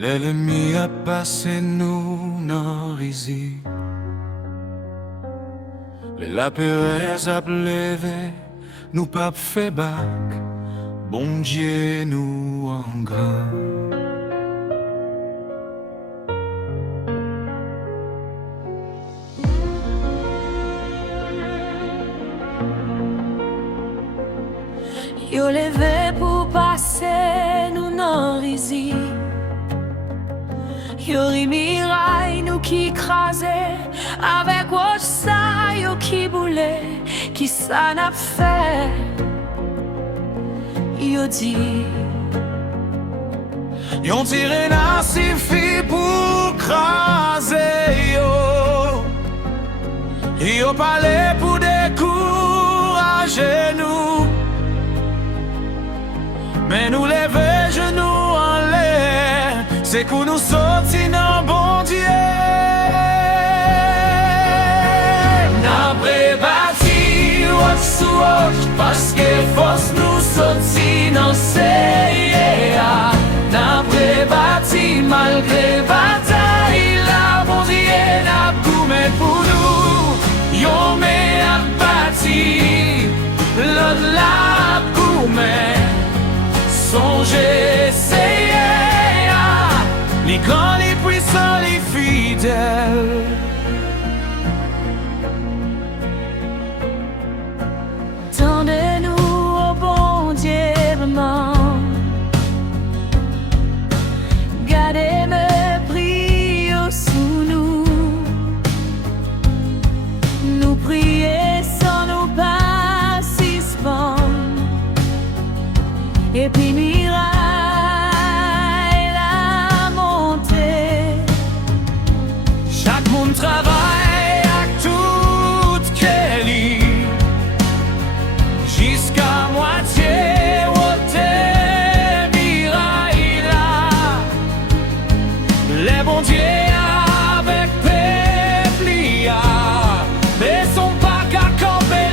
L'ennemi a passé nous nan rizi. La Pérez a levé, nous pas fait bac. Bon Dieu nous en grand. Yo levé pour passer nous nan rizi. Yo rimiraille nous qui crasé avec watch ça yo qui boulé qui ça n'a fait. Yo dit Yon tiré n'a suffi pour craser yo. Yo parlé pour décourager nous. Mais nous lever genoux en l'air, c'est que nous sortis dans bon Dieu. N'a bâti watch sous watch parce que force nous sortis dans ces n'a bâti malgré bataille la bon Dieu n'a goumé pour nous. Yo mais n'a bâti l'autre la goumé. Songez, essayez, les grands, les puissants, les fidèles. tendez-nous au bon Dieu maman. Gardez me prie sous nous. Nous prier sans nous pas suspendre. Et puis miraille la montée. Chaque monde travaille à tout Kelly. Jusqu'à moitié, ôter miraille là. Les bons dieux avec péplia. Mais sont pas qu'à camper.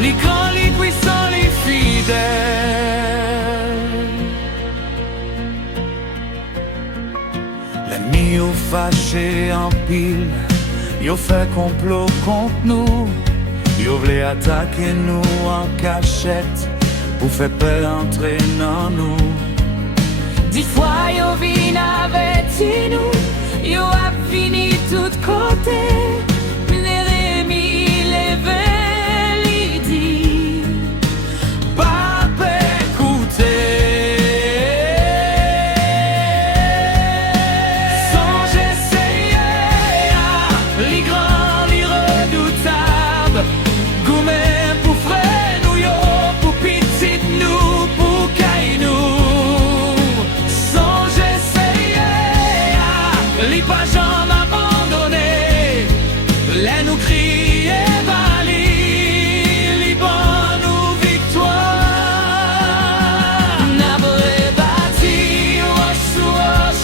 Les grands, les puissants, les fidèles. L'ennemi au fâché en pile, yo fait complot contre nous. Yo voulait attaquer nous en cachette pour faire peur entrer dans nous. 10 fois yo vin avec nous, yo a fini tout côté. L'ennemi levé. Pas jamais abandonné, les nous crier vali, les bonnes nous victoire. N'a bâti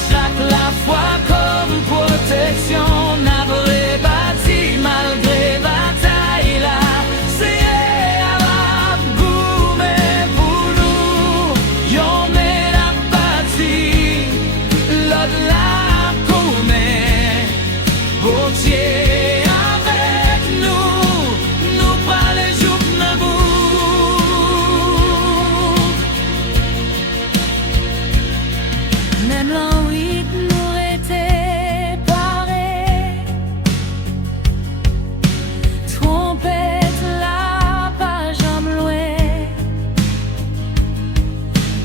chaque la fois comme protection. N'a bâti malgré bataille là, c'est à la goumé pour nous. Y'en est la bâti, l'autre là. Dieu avec nous, nous pas les jours d'un bout. Même l'an 8 nous était parés. Trompette la page en loin.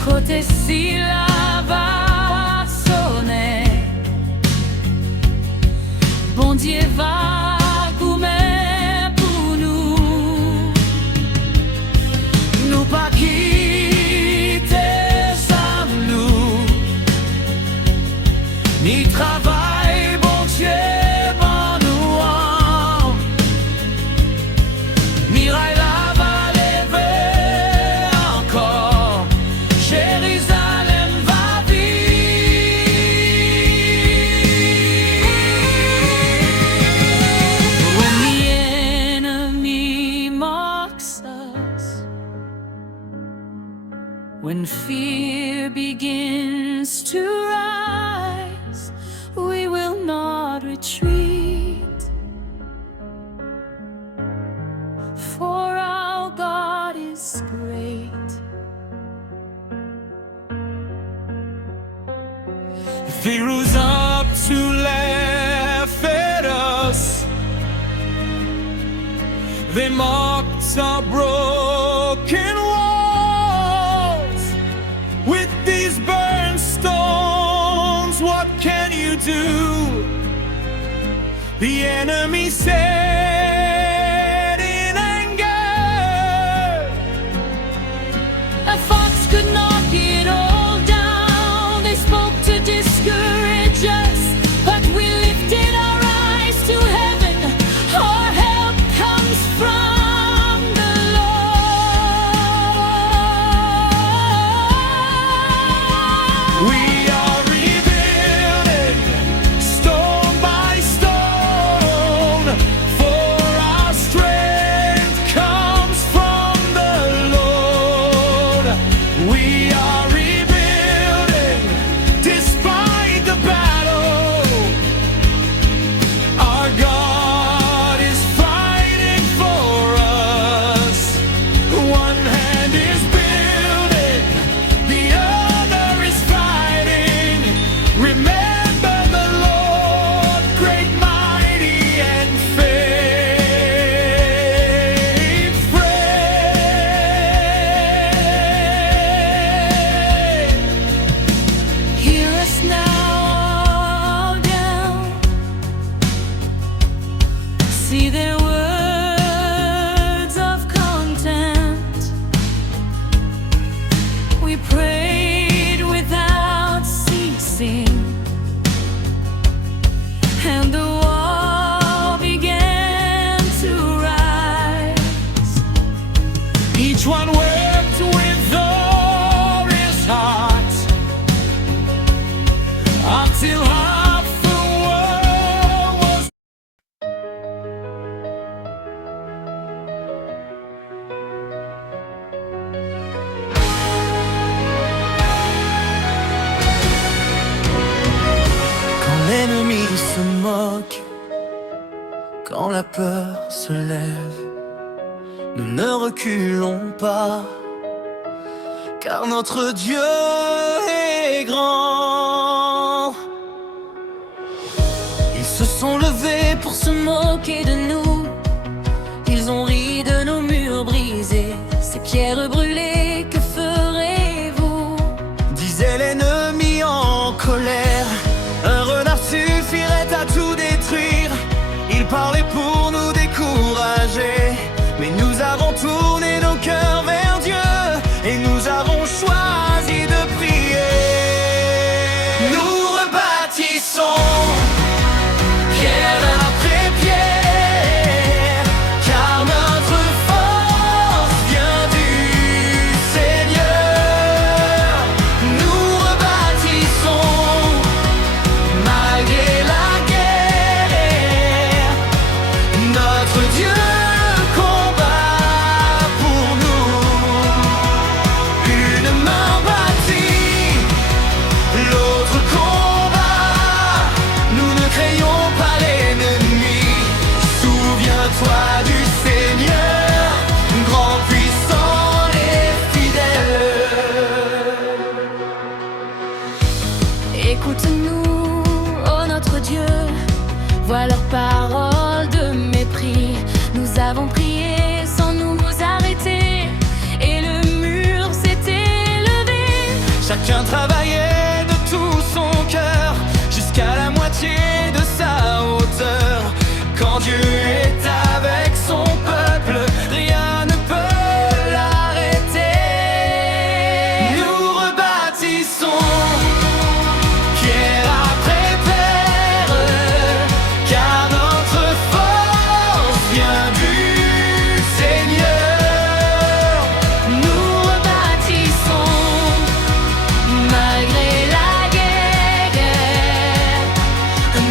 Côté si la va sonner. Bon Dieu va goumer pour nous. Nous pas quitter sans nous. They rose up to laugh at us. They mocked our broken walls. With these burned stones, what can you do? The enemy said in anger. A fox could knock it all down. They spoke to discourage us, but we lifted our eyes to heaven. Our help comes from the Lord. We are rebuilding stone by stone, for our strength comes from the Lord. We are rebuilding despite the battle. Our God is fighting for us. One hand is building, the other is fighting. Remember the Lord, great, mighty, and faithful. Hear us now down. See their words of content. We prayed without ceasing, and the wall began to rise. Each one worked with all his heart until half the world was. Quand l'ennemi se moque, quand la peur se lève, nous ne reculons pas, car notre Dieu est grand. Ils se sont levés pour se moquer de nous. Ils ont ri de nos murs brisés, ces pierres brûlées, que ferez-vous? Disait l'ennemi en colère. Un renard suffirait à tout détruire. Il parlait pour nous décourager, mais nous avons tourné nos cœurs vers Dieu et nous avons choisi de prier. Nous rebâtissons pierre après pierre, car notre force vient du Seigneur. Nous rebâtissons malgré la guerre. Notre Dieu combat pour nous. Une main bâtie, l'autre combat. Nous ne craignons pas l'ennemi. Souviens-toi du Seigneur, grand, puissant et fidèle. Écoute-nous, ô notre Dieu, vois leurs paroles de mépris. Nous avons prié sans nous arrêter, et le mur s'est élevé. Chacun travaillait de tout son cœur, jusqu'à la moitié de sa hauteur. Quand Dieu est avec son peuple, rien ne peut l'arrêter. Nous rebâtissons pierre après pierre, car notre force vient du Seigneur. Nous rebâtissons malgré la guerre.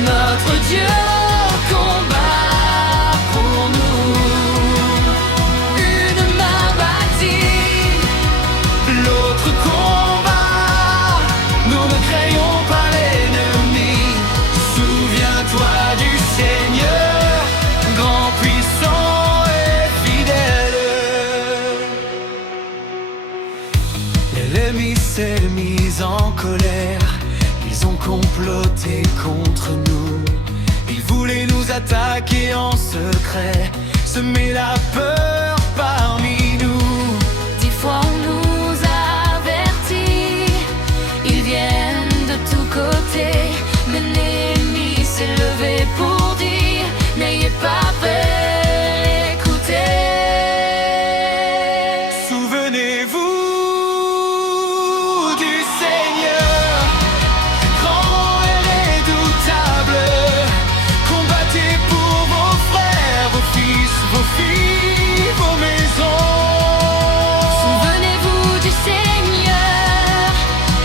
Notre Dieu combat pour nous. Une main bâtie, L'autre combat, nous ne craignons pas l'ennemi. Souviens-toi du Seigneur, grand, puissant et fidèle. L'ennemi s'est mis en colère. Ils ont comploté contre nous. Ils voulaient nous attaquer en secret, semer la peur parmi nous. 10 fois on nous a avertis, ils viennent de tous côtés. Mais l'ennemi s'est levé pour dire: n'ayez pas peur, écoutez. Souvenez-vous du Seigneur, grand et redoutable. Combattez pour vos frères, vos fils, vos filles, vos maisons. Souvenez-vous du Seigneur,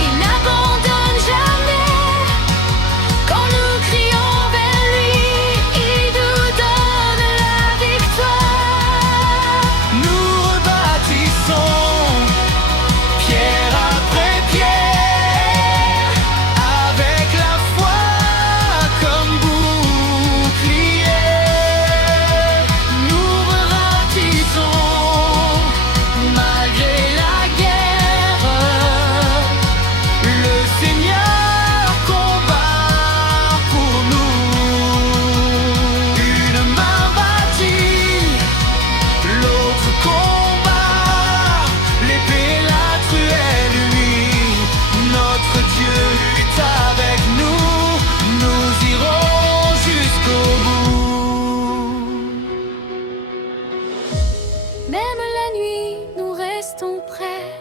il n'abandonne jamais. Quand nous crions vers lui, il nous donne la victoire. Nous rebâtissons pierre après pierre, avec la foi comme bouclier. Nous rebâtissons malgré la guerre. Le Seigneur combat pour nous. Une main bâtie, l'autre combat, l'épée, la truelle, lui. Notre Dieu lutte avec nous, nous irons jusqu'au bout. Même la nuit, nous restons prêts.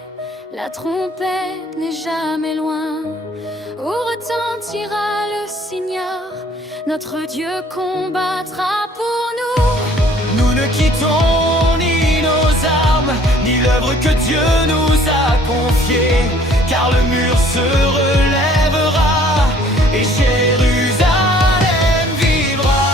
La trompette n'est jamais loin. Où retentira le signal, notre Dieu combattra pour nous. Nous ne quittons ni nos armes, ni l'œuvre que Dieu nous a confiée, car le mur se relèvera et Jérusalem vivra.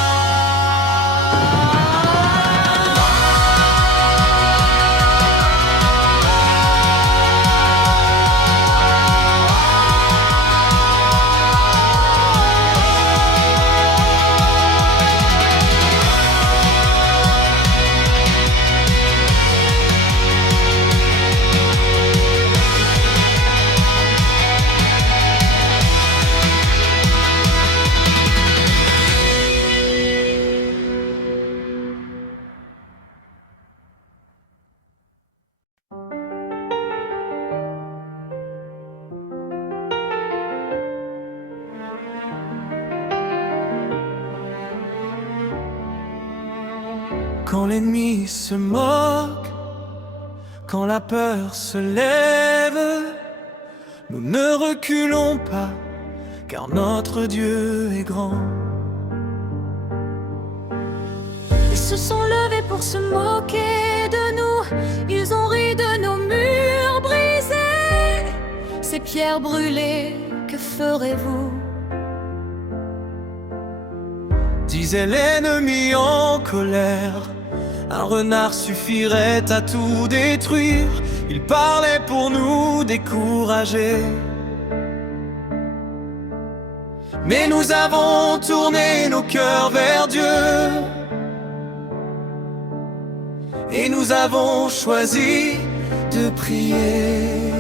Quand l'ennemi se moque, quand la peur se lève, nous ne reculons pas, car notre Dieu est grand. Ils se sont levés pour se moquer de nous. Ils ont ri de nos murs brisés. Ces pierres brûlées, que ferez-vous? Disait l'ennemi en colère, un renard suffirait à tout détruire. Il parlait pour nous décourager. Mais nous avons tourné nos cœurs vers Dieu, et nous avons choisi de prier.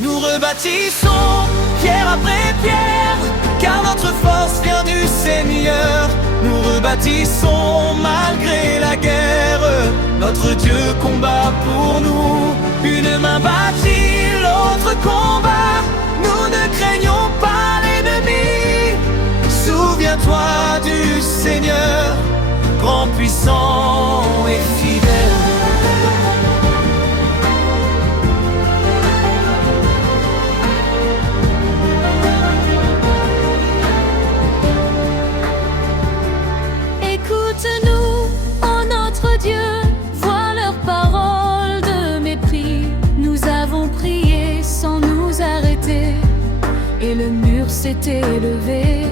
Nous rebâtissons pierre après pierre, car notre force vient du Seigneur. Nous rebâtissons malgré la guerre, notre Dieu combat pour nous. Une main bâtie, l'autre combat, nous ne craignons pas l'ennemi. Souviens-toi du Seigneur, grand, puissant et fidèle. Écoute-nous, ô notre Dieu, vois leurs paroles de mépris. Nous avons prié sans nous arrêter, et le mur s'est élevé.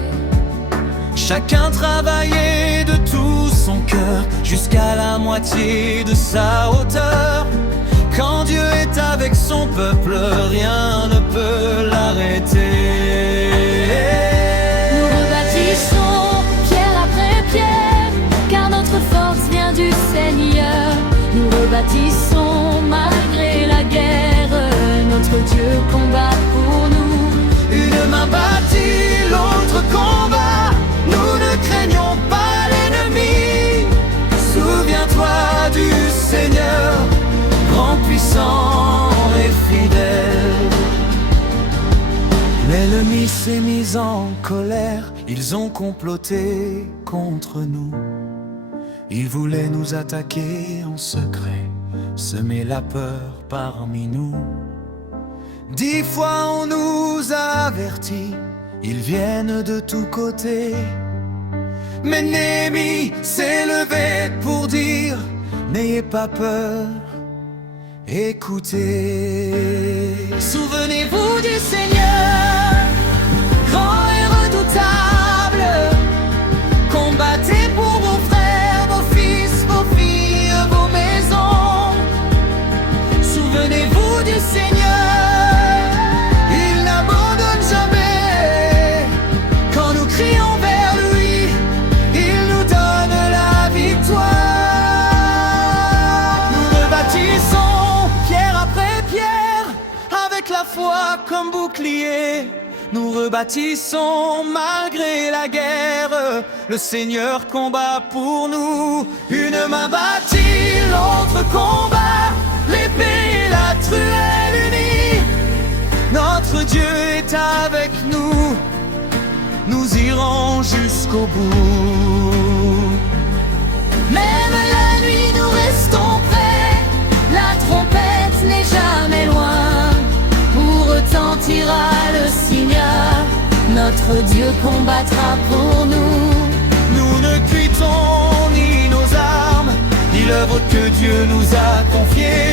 Chacun travaillait de tout son cœur, jusqu'à la moitié de sa hauteur. Quand Dieu est avec son peuple, rien ne peut l'arrêter. Nous rebâtissons pierre après pierre, car notre force vient du Seigneur. Nous rebâtissons malgré la guerre, notre Dieu combat pour nous. Une main battue, s'est mis en colère, ils ont comploté contre nous. Ils voulaient nous attaquer en secret, semer la peur parmi nous. 10 fois on nous a avertis, ils viennent de tous côtés. Mais Néhémie s'est levé pour dire: n'ayez pas peur, écoutez. Souvenez-vous du Seigneur, grand et redoutable. Combattez pour vos frères, vos fils, vos filles, vos maisons. Souvenez-vous du Seigneur, il n'abandonne jamais. Quand nous crions vers lui, il nous donne la victoire. Nous rebâtissons pierre après pierre, avec la foi comme bouclier. Nous rebâtissons malgré la guerre. Le Seigneur combat pour nous. Une main bâtit, l'autre combat. L'épée et la truelle unie. Notre Dieu est avec nous. Nous irons jusqu'au bout. Même la nuit nous restons prêts. La trompette n'est jamais loin. Où retentira le signal. Notre Dieu combattra pour nous. Nous ne quittons ni nos armes, ni l'œuvre que Dieu nous a confiée.